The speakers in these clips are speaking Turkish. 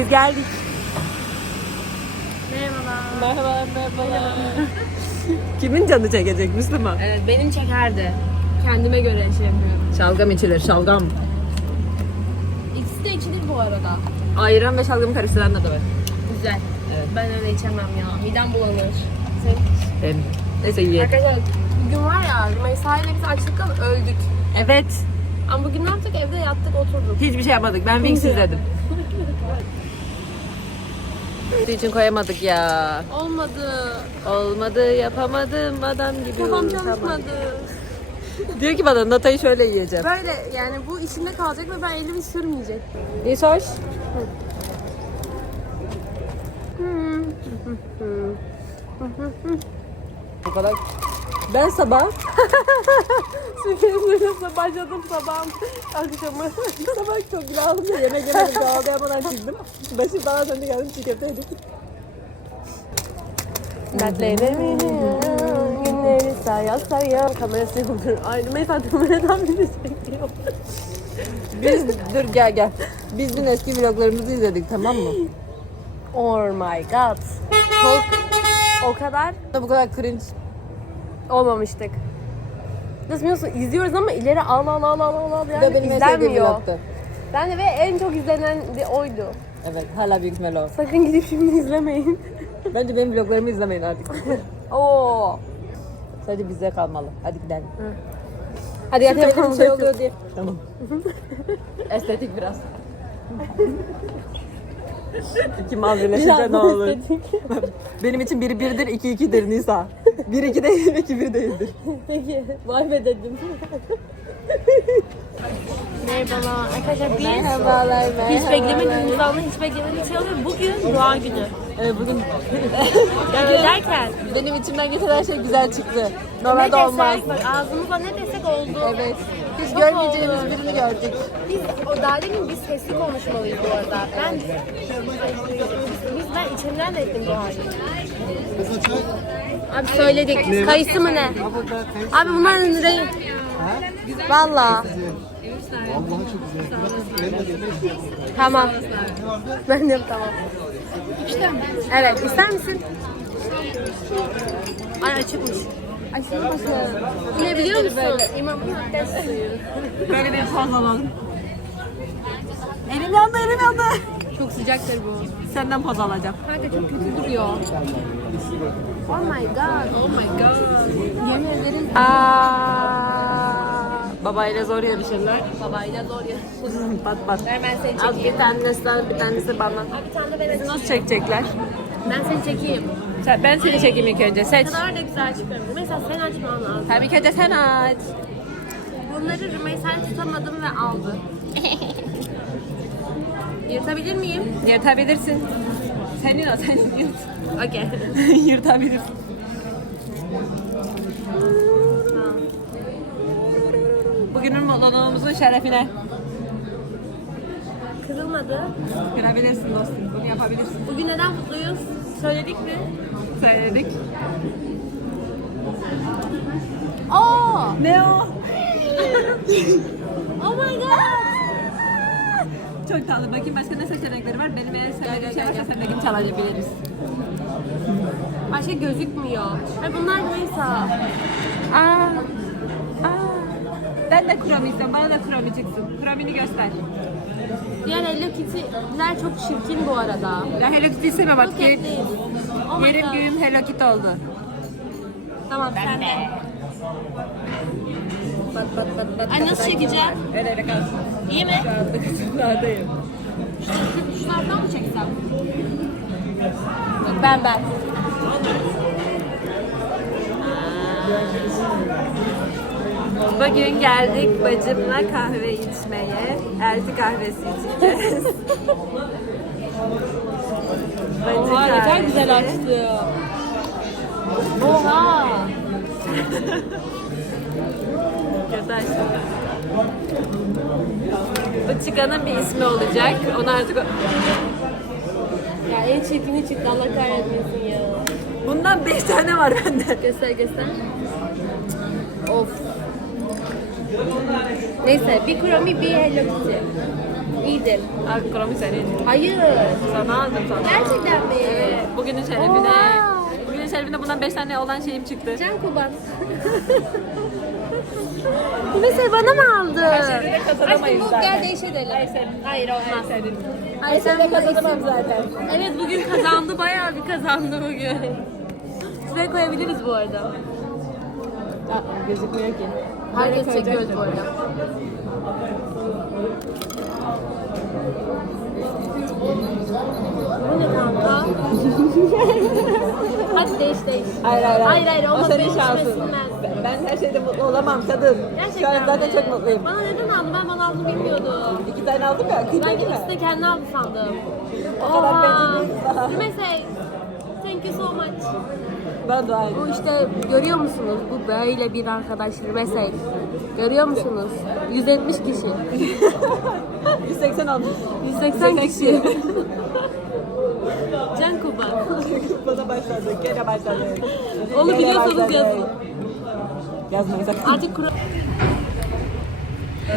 Biz geldik. Merhabalar. Merhaba, merhaba. Kimin canı çekecek Müslüman? Evet benim çekerdi. Kendime göre şey yapıyorum. Şalgam içilir, şalgam. İkisi de içilir bu arada. Ayran ve şalgamı karıştıran da var. Güzel. Evet. Ben öyle içemem ya. Midem bulanır. Sen... Benim. Neyse yiyelim. Arkadaşlar bugün var ya Rümeysa ile biz açlıktan öldük. Evet. Ama bugün ne yaptık? Evde yattık oturduk. Hiçbir şey yapmadık. Ben Wings izledim. Kutu için koyamadık ya. Olmadı. Olmadı, yapamadım adam gibi. Kafam oldu, çalışmadı. Diyor ki bana Nata'yı şöyle yiyeceğim. Böyle yani bu içinde kalacak ve ben elimi sürmeyecek. Nisoş. Bu kadar. Ben sabah Sürmeyecekse başladım sabah akşamı. sabah çok aldım da yemek yemedim kahvaltı yapmadan çıktım. Başım bana döndü geldim çiğ köfte yedik. Dertlerimi günleri saya saya kamerası yoktur. Ay Rümeysa kameradan bizi çekiyor. Biz dur gel gel. Biz dün eski vloglarımızı izledik tamam mı? Oh my god. Çok o kadar Bu kadar cringe. Olmamıştık. Nasıl biliyorsun izliyoruz ama ileri al al al al al al yani da benim en sevdiğim izlenmiyor. vlogtu. Ben de ve en çok izlenen de oydu. Evet hala büyük melo. Sakın gidip şimdi izlemeyin. Bence benim vloglarımı izlemeyin artık. Oo. Sadece bize kalmalı. Hadi gidelim. Hadi gel Benim yapalım. şey oluyor diye. Tamam. Estetik biraz. İki mal birleşince ne olur? Benim için biri birdir, iki ikidir Nisa. Bir iki değil, iki bir değildir. Peki. Vay be dedim. Merhabalar. Arkadaşlar biz Merhabalar, hiç beklemediğimiz anda hiç beklemediğimiz şey oluyor. Bugün doğa günü. Evet, bugün Yani derken benim içimden geçen her şey güzel çıktı. ne Normalde desek, olmaz. bak ağzımızla ne desek oldu. Evet. Hiç Çok görmeyeceğimiz oldu. birini gördük. Biz o daha demin biz sesli konuşmalıyız bu arada. Ben biz ben içimden de ettim doğa günü. Abi söyledik. Kayısı mı ne? Abi bunların rengi. Valla. Tamam. Ben de tamam. Evet, ister misin? Ay açıkmış. Ay senin başına. Bu ne biliyor musun? İmamın abdest suyu. Böyle bir poz alalım. Elim yandı, elim yandı. Çok sıcaktır bu. Senden poz alacağım. Kanka çok kötü duruyor. Oh my god. Oh my god. Yemin ederim Aa, babayla zor yarışırlar. babayla zor ya. Bat bat. Ver ben seni Az bir çekeyim. tanesi sana, bir tanesi bana. Abi bir tane de ben. Nasıl çekecekler? Ben seni çekeyim. Sen- Ben seni çekeyim ilk önce. Seç. Ne kadar da güzel çıkıyor. Mesela sen açman lazım. Tabii ki önce sen aç. Bunları Rümeysa'ya tutamadım ve aldı. Yırtabilir miyim? Yırtabilirsin. Senin o, senin yırt. Okey. Yırtabilirsin. Bugünün monoloğumuzun şerefine. Kırılmadı. Kırabilirsin dostum. Bunu yapabilirsin. Bugün neden mutluyuz? Söyledik mi? Söyledik. Oo! Ne o? Oh my god! Çok tatlı. Bakayım başka ne seçenekleri var? Benim en sevdiğim şey varsa sendekini çalabiliriz. Başka gözükmüyor. Ay bunlar Rümeysa. Aa. Aa. Ben de kromi istiyorum. Bana da kromi çıksın. Kromini göster. Diğer Hello Kitty'ler çok çirkin bu arada. Ya Hello Kitty isteme bak. Çok. Oh my yerim God. güğüm Hello Kitty oldu. Tamam sen de. Bat bat bat bat. Ay nasıl çekeceğim? Öyle öyle kalsın. İyi mi? Şu anda kısımlardayım. Şu taraftan mı çeksem? Ben ben. Bugün geldik bacımla kahve içmeye. Elti kahvesi içeceğiz. Bacı Oha ne kadar kahvesi. güzel açtı. Oha. Kötü açtım. Bu çıkanın bir ismi olacak. Onu artık... Ya en çirkini çıktı Allah kahretmesin ya. Bundan 5 tane var bende. Göster göster. Of. Neyse bir Chromie bir Hello Kitty. iyidir. Abi kromi senin. Hayır. Sana aldım sana. Gerçekten mi? Bugünün şerefine. Oha. Bugünün şerefine bundan 5 tane olan şeyim çıktı. Can Kubat. Mesela bana mı aldın? şeyde de kazanamayız Aşkım bu zaten. gel değişelim. Hayır olmaz. Senin. Hayır sen bunu kazanamam zaten. Evet bugün kazandı bayağı bir kazandı bugün. Şuraya koyabiliriz bu arada. Gözükmüyor ki. Herkes çekiyoruz bu arada. Bu ne kanka? Hadi değiş değiş. Hayır hayır Hayır hayır O olmaz senin benim şansın. Ben, ben her şeyde mutlu olamam kadın. Gerçekten Şu an zaten mi? çok mutluyum. Bana neden aldı? Ben bana aldığını bilmiyordum. İki tane aldım ya. Ben Kıymetli ikisi de mi? kendi aldı sandım. O kadar bencil değiliz. Mesej. Thank you so much. Ben de aynı. Bu işte görüyor musunuz? Bu böyle bir arkadaşlık mesaj. Görüyor musunuz? 170 kişi. 180 aldım. 180 kişi. Can Kuba. Bana başladı. Gene başladı. Onu biliyorsanız yazın. Yazmayın sakın. Artık kura...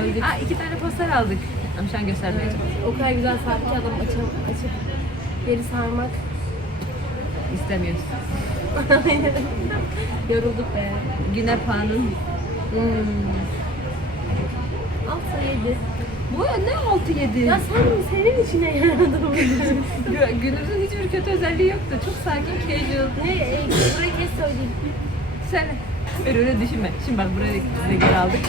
Öldük. Aa, iki tane poster aldık. Ama şu an göstermeye çalışıyorum. O kadar güzel sardı ki adam açıp, açıp geri sarmak. İstemiyoruz. Yorulduk be. Güne Pan'ın. Hmm. Altı yedi. Bu ne 6-7? Ya sen senin içine yaradım. Günümüzün hiçbir kötü özelliği yoktu. Çok sakin, casual. ne? E, burayı kes söyleyeyim. Sen öyle öyle düşünme. Şimdi bak buraya size geri aldık.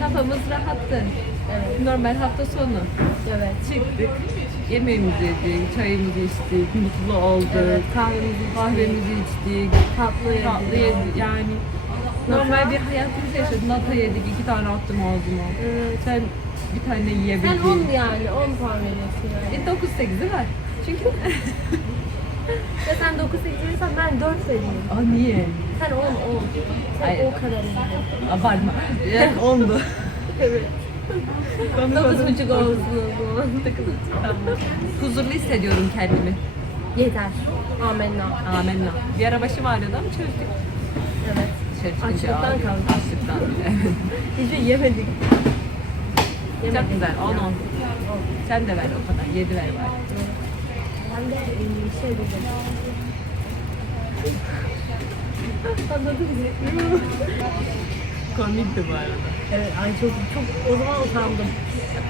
Kafamız rahattı. Evet. Normal hafta sonu. Evet. Çıktık. Yemeğimizi yedik, çayımızı içtik, mutlu olduk. Evet, kahvemizi. Kahvemizi içtik. Tatlı yedik. Tatlı yedik yani. Normal bir hayatımızı yaşadık. Nata yedik, iki tane attım ağzıma. Evet. Sen bir tane Sen yiyebildin. 10 yani 10 puan veriyorsun yani. E, 9-8'i var. Çünkü... Ya sen 9 8 verirsen ben 4 vereyim. Aa niye? Sen 10 10. Sen Hayır. o kadar. Abartma. Yani 10'du. Evet. 9,5 olsun o zaman. Huzurlu hissediyorum kendimi. Yeter. Amenna. Amenna. Bir ara başım ağrıyordu ama çözdük. Evet. Dışarı çıkınca Açlıktan ağrıyor. kaldı. Açlıktan. Evet. Hiçbir şey yemedik. Çok güzel. 10 10. Sen de ver o kadar. 7 ver bari. Ben de e, şey dedim. Anladın mı? Komikti bu arada. Evet, ay çok çok o zaman utandım.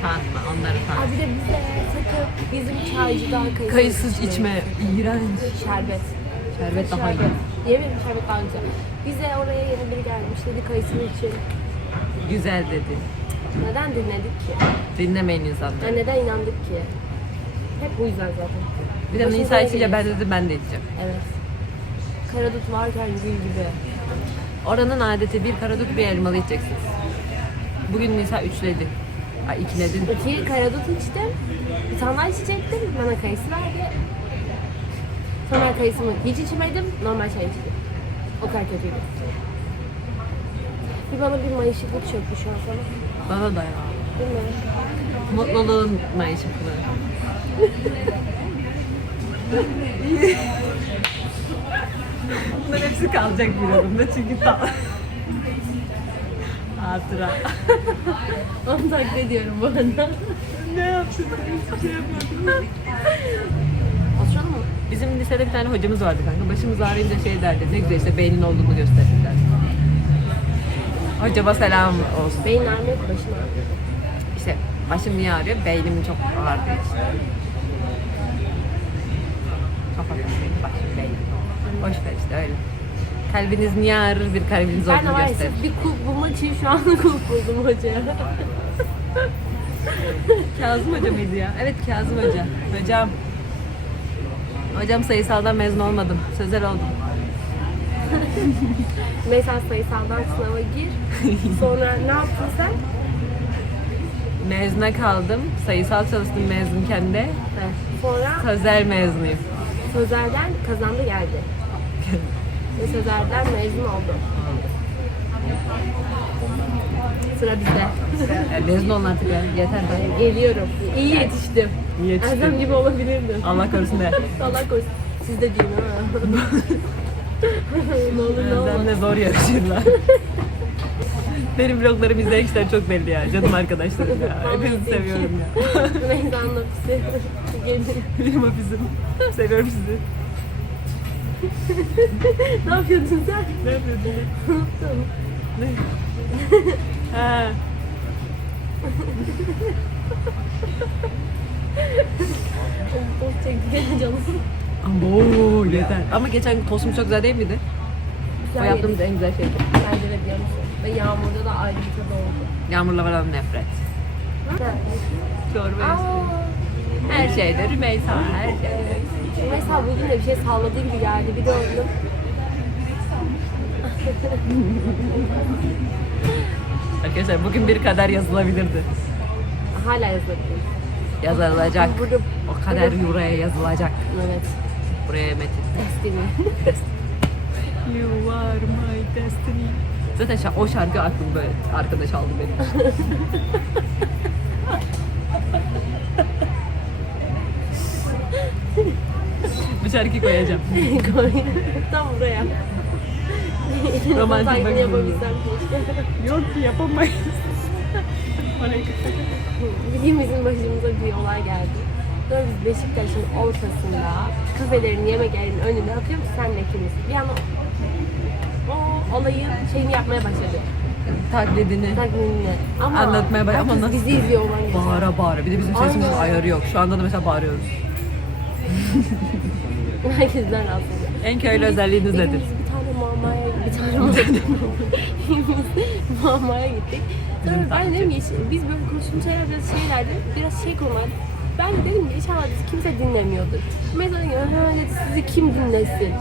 Tanma, onları Abi tan. bir de bize sakın bizim çaycıdan kayısı Kayısız içme. İğrenç. Şerbet. Şerbet daha iyi. Şerbet. Yemin şerbet daha güzel. Bize oraya yeni biri gelmiş dedi kayısını için. Güzel dedi. Neden dinledik ki? Dinlemeyin insanları. Yani neden inandık ki? Hep bu yüzden zaten. Bir de Başımıza Nisa içince ben dedim ben de içeceğim. Evet. Karadut varken gül gibi. Oranın adeti bir karadut bir elmalı içeceksiniz. Bugün Nisa üçledi. Ay ikiledin. İki karadut içtim. Bir tane daha içecektim. Bana kayısı verdi. Sonra kayısımı hiç içmedim. Normal çay içtim. O kadar kötüydü. Bir bana bir mayışıklık çöktü şu an sana. Bana da ya. Değil mi? Mutluluğun mayışıklığı. Bunların hepsi kalacak bir yorumda çünkü tam. Hatıra. Onu taklit ediyorum bu arada. ne yaptın? Hiçbir şey yapmadım. Oturalım mı? Bizim lisede bir tane hocamız vardı kanka. Başımız ağrıyınca şey derdi. Ne güzel işte beynin olduğunu gösterirler. Hocama selam olsun. Beyin ağrımıyor ki başım ağrıyor. İşte başım niye ağrıyor? Beynim çok ağrıdığı için. Kafam benim, başım beynim. Boş ver işte öyle. Kalbiniz niye ağrır bir kalbiniz Ben olduğunu gösterir. sırf bir kulp bulmak için şu an kulp buldum hocaya. Kazım Hoca mıydı ya? Evet Kazım Hoca. Hocam. Hocam sayısaldan mezun olmadım. Sözel oldum. Mesela sayısaldan sınava gir. Sonra ne yaptın sen? Mezuna kaldım. Sayısal çalıştım mezunken de. Sonra Sözel mezunuyum. Sözer'den kazandı geldi. Ve Sözer'den mezun oldu. Sıra bizde. Yani mezun olun artık ya. Yeter ben. Geliyorum. İyi yetiştim. İyi yetiştin. Erdem gibi olabilirdim. Allah korusun de. Allah korusun. Siz de deyin ha. ne olur ne olmaz. Özlemle zor yarışırlar. Benim vloglarımı izleyen kişiler çok belli ya. Canım arkadaşlarım ya. Hepinizi seviyorum ya. Anlat bize. Gelin. Benim hafisim. Seviyorum sizi. ne yapıyordun sen? Ne yapıyordun? Unuttum. Ne? ha. Unuttum çekti gene canım. Abo yeter. Ama geçen tostum çok güzel değil miydi? O Güzel yaptığımız en güzel şeydi. Bence de biliyor musun? Ve yağmurda da ayrı bir tadı oldu. Yağmurla varan nefret. Çorba Her şeyde Rümeysa her şey. Mesela bugün de bir şey salladığı gibi geldi. Bir döndüm. Arkadaşlar bugün bir kader yazılabilirdi. Hala yazabilirim. Yazılacak. Burada O kader buraya yazılacak. evet. Buraya metin. Destiny. You are my destiny. Zaten şa- o şarkı aklım böyle arkadaş aldı benim. Bu şarkıyı koyacağım. Koy. Tam buraya. Romantik bakın. yapabilsem keşke. Yok ki yapamayız. Bildiğim bizim başımıza bir olay geldi. Sonra biz Beşiktaş'ın ortasında kafelerin yemeklerin önünde atıyorum ki senle ikimiz. Bir anda o olayın şeyini yapmaya başladık. Taklidini Taklidini. Ama Anlatmaya baş- ama herkes nasıl- bizi izliyor olan geçen. bağıra bağıra. Bir de bizim sesimizin Aynen. ayarı yok. Şu anda da mesela bağırıyoruz. Herkesten rahatsız. En köylü özelliğiniz nedir? Bir tane mamaya bir tane mamaya mamaya gittik. Sonra ben dedim ki işte biz böyle konuştuğumuz şeyler biraz şeylerdi. Biraz şey konular. Ben de dedim ki inşallah bizi kimse dinlemiyordur. Mesela dedi sizi kim dinlesin?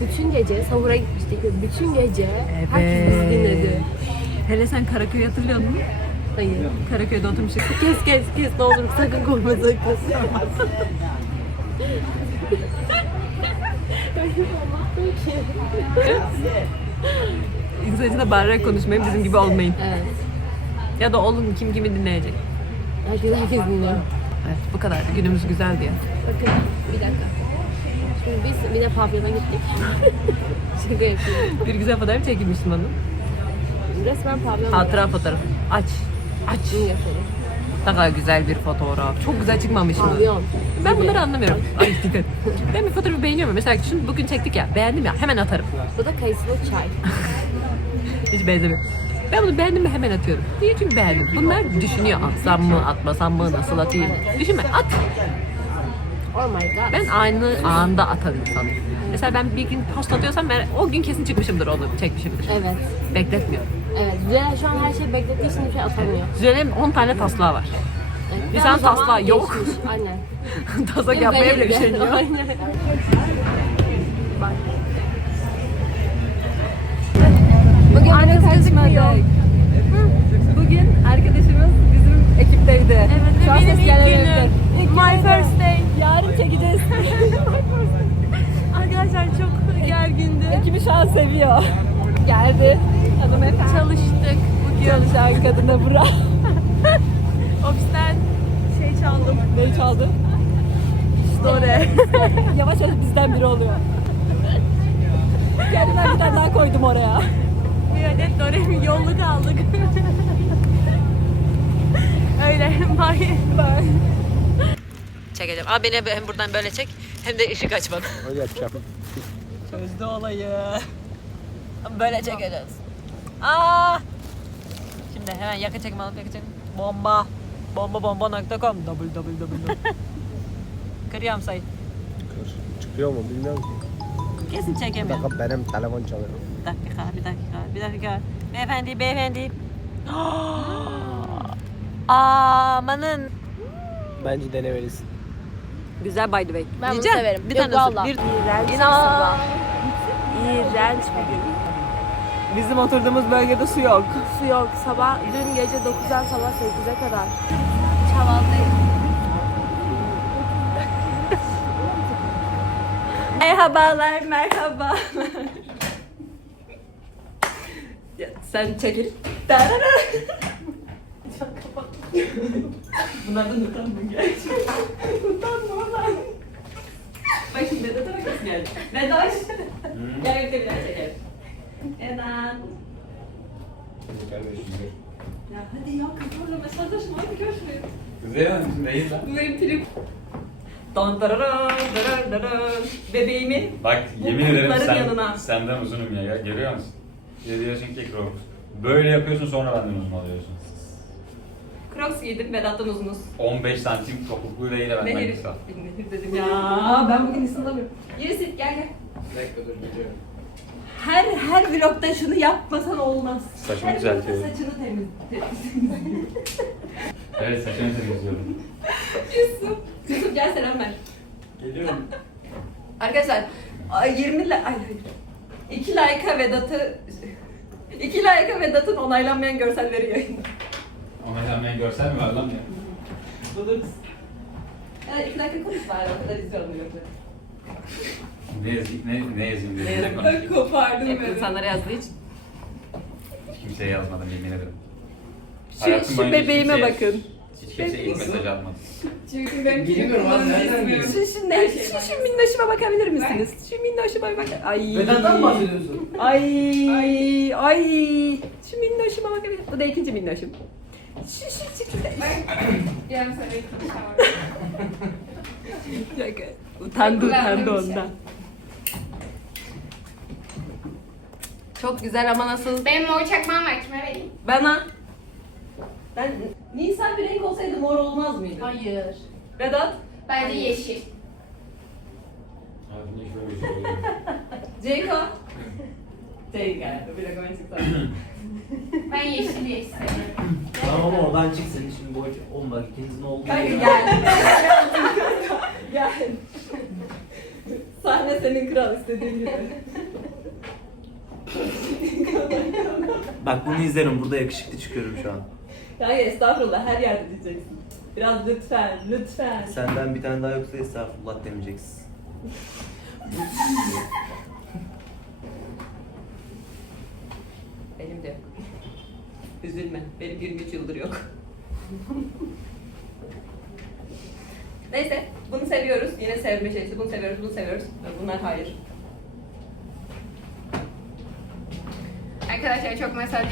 Bütün gece sahura gitmiştik ve bütün gece herkes bizi dinledi. Hele sen Karaköy'ü hatırlıyor musun? Hayır. Karaköy'de oturmuştuk. Kes kes kes ne olur sakın korkma sakın. Öyle bir anlattım ki. İnsan içinde bağırarak konuşmayın, bizim gibi olmayın. Evet. Ya da olun kim kimi dinleyecek. Herkes herkes dinliyor. Evet bu kadar. Günümüz güzeldi ya. Bakın bir dakika. Şimdi biz bir de pavyona gittik. Şaka yapıyorum. Bir güzel fotoğraf çekilmiştim onun. Resmen pavyon. Hatıra fotoğrafı. Aç. Aç. Bunu yapalım. Ne kadar güzel bir fotoğraf. Çok güzel çıkmamış mı? Pavyon. Ben bunları anlamıyorum. Ay dikkat. Ben bir fotoğrafı beğeniyorum. Mesela şunu bugün çektik ya. Beğendim ya. Hemen atarım. Bu da kayısılı çay. Hiç benzemiyor. Ben bunu beğendim mi hemen atıyorum. Niye? Çünkü beğendim. Bunlar düşünüyor. Atsam mı, atmasam mı, nasıl atayım? Düşünme. At. Oh my god. Ben aynı anda atan insanım. Mesela ben bir gün post atıyorsam ben o gün kesin çıkmışımdır onu çekmişimdir. Evet. Bekletmiyorum. Evet. Züleyha şu an her şeyi beklettiği için hiçbir şey atamıyor. Züle'nin 10 tane taslağı var. Evet. Bir tane taslağı yok. geçmiş. Aynen. Taslak yapmaya bile bir şey yok. Aynen. Bak. Bugün Arka kaçmadık. Bugün arkadaşımız bizim ekipteydi. Evet, Şu an ve benim ses ilk gelebilir. günüm. İlk My günüm. first day. Yarın çekeceğiz. Arkadaşlar çok gergindi. Ekibi şu an seviyor. Geldi. Hanımefendi. Çalıştık bugün. Çalışan kadına bura. Ofisten şey çaldım. Neyi çaldı? Story. Yavaş yavaş bizden biri oluyor. Kendimden bir tane daha koydum oraya. Bir adet Doremi yolluk aldık. Öyle. Bye. Çekeceğim. Abi beni hem buradan böyle çek hem de ışık aç bana. Öyle yapacağım. Çözdü olayı. Böyle çekeceğiz. Aa! Şimdi hemen yakın çekim alıp yakın çekim. Bomba. Bombabomba.com www. Kırıyorum sayı. Kır. Çıkıyor mu bilmiyorum ki. Kesin Bir çekemiyorum. dakika benim telefon çalıyor. Bir dakika, bir dakika, bir dakika. Beyefendi, beyefendi. Amanın. Bence denemelisin. Güzel by the way. Ben bunu severim. Bir Yok, tane. Bir... İğrenç bir İnan. sabah. İğrenç bir gün. Bizim oturduğumuz bölgede su yok. Su yok. Sabah, dün gece 9'dan sabah 8'e kadar. Çavaldayım. Merhabalar, merhaba. ya, sen çekil. Bunlardan utanmam gerçekten. Utanma lan. Bak şimdi Vedat'a bak nasıl geldi. Vedat. Gel birlikte bir çekelim. Kardeşim. Ya hadi ya kızlarla mesajlaşma hadi görüşürüz. Kızıyor musun? Değil lan. Bu benim trip. Dararan, daran. Bebeğimi Bak Bu yemin ederim kurtların sen, yanına. senden uzunum ya. Görüyor musun? Ya diyorsun ki Crocs. Böyle yapıyorsun sonra benden uzun alıyorsun. Crocs giydim Vedat'tan uzunuz. 15 santim topukluyla yine benden Nehir. kısa. Nehir dedim ya. Ben bugün ısınamıyorum. Yürüsün gel gel. Bekle dur gidiyorum. Her her vlogda şunu yapmasan olmaz. Saçımı her vlogda. Saçını temiz. Evet saçını temizliyorum. Yusuf. Yusuf gel selam ver. Geliyorum. Arkadaşlar ay, 20 li- ay hayır. 2 like'a Vedat'ı 2 like'a Vedat'ın onaylanmayan görselleri yayında. Ama sen beni görsel mi var lan ya? Buluruz. Ya 2 dakika konuş bari o kadar izliyorum. Ne yazayım, ne, ne yazayım Ne diye ne konuşayım. Kopardım Hep insanlara yazdığı için. Kimseye yazmadım yemin ederim. Şu, Hayatım şu boyunca hiç bebeğime kimseye- bakın. Hiç kimseye ilk mesaj atmadım. Çünkü ben Bilmiyorum abi, nereden biliyorsun? Şu, şu, ne, şu, şu minnoşuma bakabilir misiniz? Şu minnoşuma bak. Ay. Vedat'tan mı bahsediyorsun? Ay. Ay. Şu minnoşuma bakabilir Bu da ikinci minnoşum. Şu şu şu. şu. yarım sene Bir dakika. Utandı utandı ondan. Çok güzel ama nasıl? Benim mor çakmağım var kime vereyim? Bana. Ben Nisan bir renk olsaydı mor olmaz mıydı? Hayır. Vedat. Bence yeşil. Bir şey olmadı. Ceyko. Ceyko geldi. Bir dakika ben çıksam. Ben yeşili istiyorum. Tamam ama oradan çıksın şimdi boy 10 bak ikinizin olduğu Kanka yere- gel. gel. Sahne senin kral istediğin gibi. Bak bunu izlerim burada yakışıklı çıkıyorum şu an. Kanka estağfurullah her yerde diyeceksin. Biraz lütfen, lütfen. Senden bir tane daha yoksa estağfurullah demeyeceksin. Benim de yok. Üzülme. Benim 23 yıldır yok. Neyse. Bunu seviyoruz. Yine sevme şeysi. Bunu seviyoruz. Bunu seviyoruz. Bunlar hayır. Arkadaşlar çok mesaj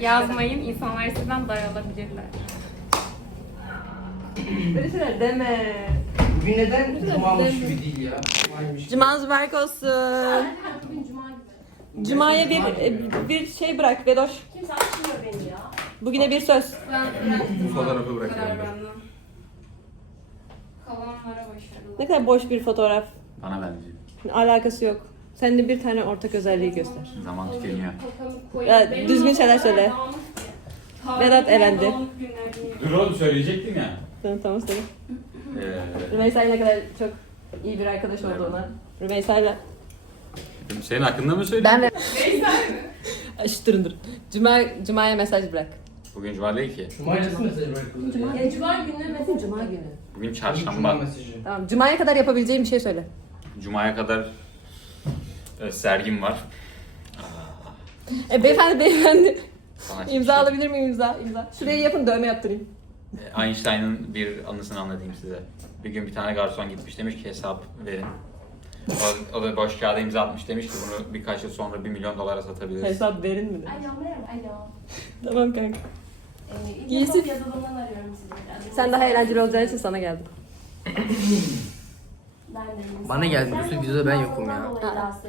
yazmayın. İnsanlar sizden daralabilirler. Böyle şeyler deme. Bugün neden cumamış gibi değil ya? Cumaymış. Cumanız mübarek olsun. Bugün cuma gibi. Cuma'ya bir e, bir şey bırak Vedoş. Kimse açmıyor beni ya. Bugüne bir söz. Ben. Bu fotoğrafı bırakıyorum. Kalanlara başarılar. Ne kadar boş bir fotoğraf. Bana benziyor. Alakası yok. Sen de bir tane ortak özelliği göster. Zaman tükeniyor. Ya, düzgün şeyler söyle. Vedat elendi. Dur oğlum söyleyecektim ya. Tamam tamam söyle. Ee, Rümeysa'yla ne kadar çok iyi bir arkadaş olduğuna. Rümeysa'yla. senin hakkında mı söyleyeyim? Ben ve... Şşş durun durun. Cuma, Cuma'ya mesaj bırak. Bugün cuma değil ki. Cuma'ya nasıl mesaj bıraktınız? Cuma- Ya cuma günü mesela Cuma günü. Bugün Cuma çarşamba. mesajı. Tamam. Cuma'ya kadar yapabileceğim bir şey söyle. Cuma'ya kadar sergim var. E, beyefendi beyefendi. Sana İmza alabilir miyim imza? İmza. Şuraya yapın dövme yaptırayım. E, Einstein'ın bir anısını anlatayım size. Bir gün bir tane garson gitmiş demiş ki hesap verin. O, o da boş kağıda imza atmış demiş ki bunu birkaç yıl sonra 1 milyon dolara satabiliriz. Hesap verin mi? de? Alo merhaba. Alo. Tamam kanka. Ee. İlkesop yazılımdan arıyorum sizi. Sen daha eğlenceli olacağın için sana geldim. Ben. Bana bu de videoda ben yokum ya.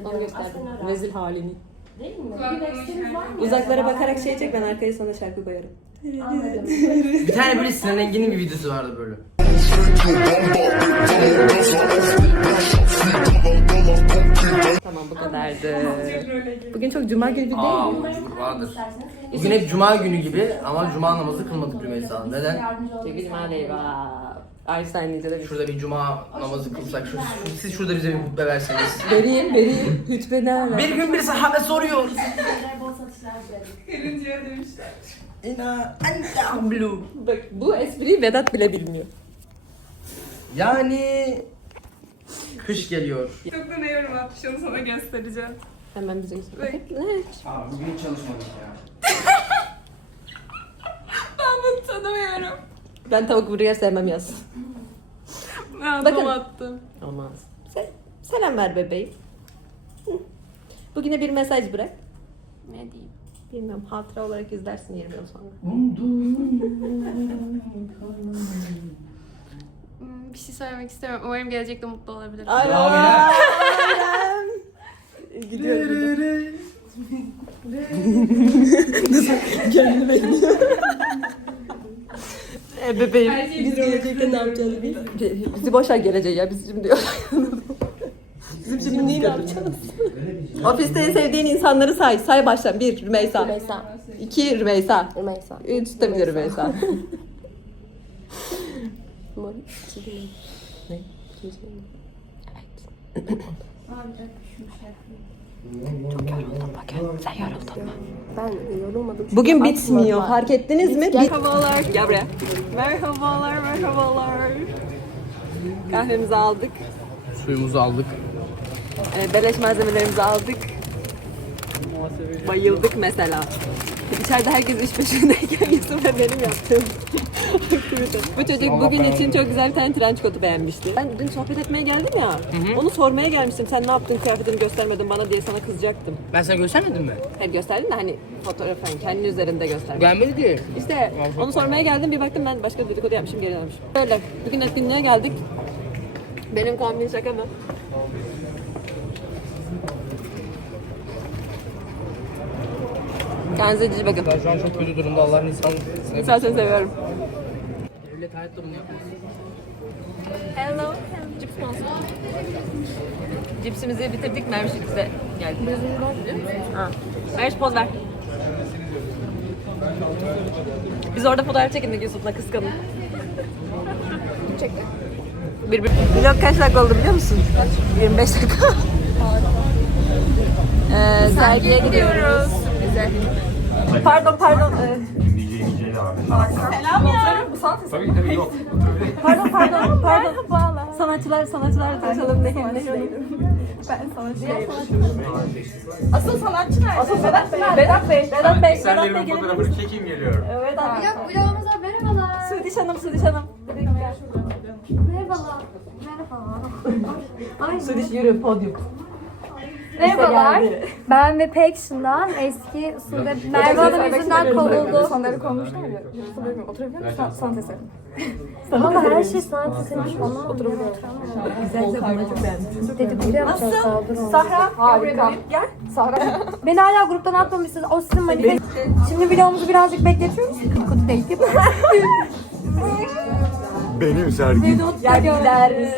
Onu gösterdim. Rezil halini. Değil mi? Bir bekçiniz var mı? Uzaklara bakarak şey çek ben arkaya sana şarkı koyarım. Anladım. Bir tane böyle Sinan Engin'in bir videosu vardı böyle. Tamam bu kadardı. Bugün çok cuma günü değil Aa, mi? vardır. Bugün hep cuma günü gibi ama cuma namazı kılmadık Rümeysa. Neden? Çünkü cuma değil vaa. Einstein'lıca da bir Şurada bir cuma namazı kılsak, şu, siz şurada bize bir hutbe verseniz. Vereyim vereyim. Hütbe ne ala? Bir gün bir sahabe soruyor. Satışlar dilerim. İna ente blue. Bak bu espriyi Vedat bile bilmiyor. Yani kış geliyor. Çok da ne yorum atmış onu sana göstereceğim. Hemen bize göster. Aa, bugün çalışmadık ya. Ben bunu tanımıyorum. Ben tavuk burger sevmem yaz. Ben Bakın. attım. Olmaz. Se- selam ver bebeğim. Hı. Bugüne bir mesaj bırak. Ne diyeyim? Bilmiyorum hatıra olarak izlersin 20 yıl sonra. Hmm, Bir şey söylemek istemiyorum. Umarım gelecekte mutlu olabilirim. Gidiyorum. e, bebeğim. Biz gelecekte ne yapacağız biz? Bizi boş ver geleceği ya. Biz şimdi Bizim şimdi neyi yapacağız? Ofiste en sevdiğin insanları say. Say baştan. Bir, Rümeysa. Rümeysa. İki, Rümeysa. Rümeysa. Üç, tabii de Rümeysa. Umarım çizgilim. Ne? Çizgilim. Sen yoruldun mu? Ben yorulmadım. Bugün bitmiyor. Fark ettiniz mi? Gel. Merhabalar. Gel buraya. Merhabalar, merhabalar. Kahvemizi aldık. Suyumuzu aldık. E, beleş malzemelerimizi aldık. Bayıldık mesela. İçeride herkes iş peşindeyken Yusuf ve benim yaptığım aktivite. Bu çocuk bugün için çok güzel bir tane trench coat'u beğenmişti. Ben dün sohbet etmeye geldim ya. Onu sormaya gelmiştim. Sen ne yaptın kıyafetini göstermedin bana diye sana kızacaktım. Ben sana göstermedim mi? Hayır gösterdin de hani fotoğraf hani kendi üzerinde gösterdin. Gelmedi ki. İşte onu sormaya geldim bir baktım ben başka dedikodu yapmışım geri dönmüşüm. Böyle bugün etkinliğe geldik. Benim kombin şaka mı? Kendinize cici bakın. Ben şu an çok kötü durumda Allah'ın insan. Sen seni seviyorum. Devlet hayatta bunu yapmaz. Hello. Cips mi olsun? Cipsimizi bitirdik. Mermiş bize geldi. Ha. Mermiş poz ver. Biz orada fotoğraf çekindik Yusuf'la kıskanın. Çekti. Bir, bir. Vlog kaç dakika oldu biliyor musun? 25 dakika. ee, sergiye gidiyoruz. Pardon pardon. Ee, Tabii tabii yok. Pardon pardon pardon. Sanatçılar sanatçılar tanışalım ne ne Asıl sanatçı nerede? Asıl Vedat Bey. Vedat Bey. Vedat Bey. Vedat Bey Eserlerimin gelebilir fotoğrafını çekeyim geliyorum. Evet abi. Ya vlogumuza merhabalar. Sudiş Hanım, Sudiş Hanım. Merhabalar. Merhaba. Sudiş yürü podyum. Merhabalar. Ben ve Paction'dan eski Sude Merve Hanım yüzünden kovuldu. Sanları kovmuşlar ya. Oturabiliyor musun? Sanat eseri. Ama her şey sanat eseri falan. Oturabiliyor. Güzel güzel bunu çok beğendim. Dedikodu yapacağız. Sahra. Harika. Gel. Sahra. Beni hala gruptan atmamışsınız. O sizin manifest. Şimdi videomuzu birazcık bekletiyoruz. Dedikodu değil. Benim sergim. Gider.